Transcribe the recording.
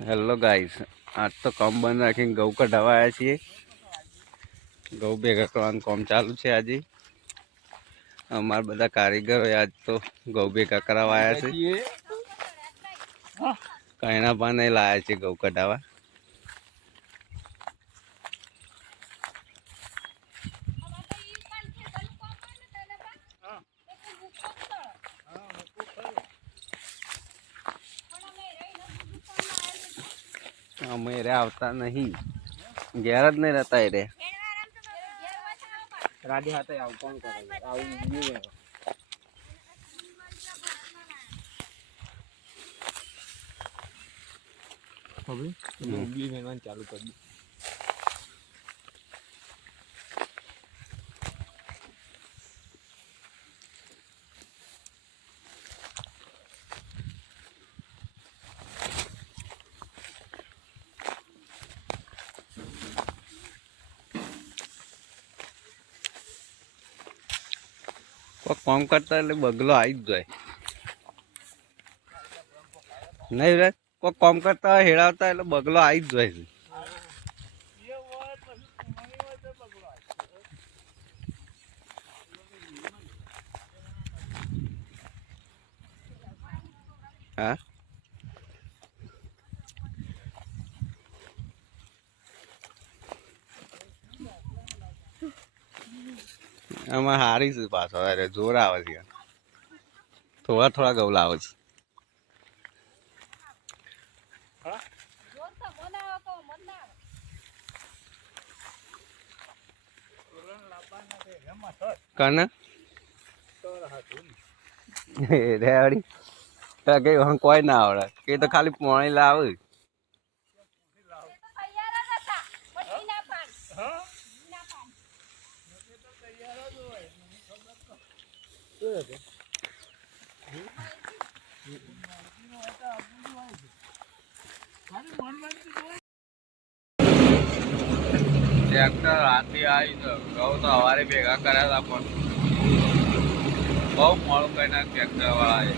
Hello guys, આજ તો કામ બંધ રાખીને ઘઉં કઢાવા આવ્યા છીએ. ઘઉં ભેગા કરવાનું કામ ચાલુ છે. આજે અમારા બધા કારીગરો આજ તો ઘઉં ભેગા કરાવવા આવ્યા છે. કઈના પણ નહીં લાયા છે ઘઉં કઢાવા. અમે રે આવતા નહીં, ઘેર જ નહીં રહેતા રે. રાધે હાથે આવું કોણ કરે આવું નહીં હવે બી મહેમાન ચાલુ કરી દે. કોઈ કામ કરતા એટલે બગલો આવી જ જાય નહીં રે. કોઈ કામ કરતા હોય હેડાવતા એટલે બગલો આવી જ જાય છે. હા, આમાં હારી છે પાછો. અરે જોર આવે છે. થોડા થોડા ઘઉં લાવે છે. કને રેવડી કઈ કોઈ ના આવડે. કે તો ખાલી પાણી લાવે. ટ્રેક્ટર રાતે આવી તો ઘઉં તો સવારે ભેગા કર્યા હતા પણ બહુ મોડું કરીને ટ્રેક્ટર વાળાએ.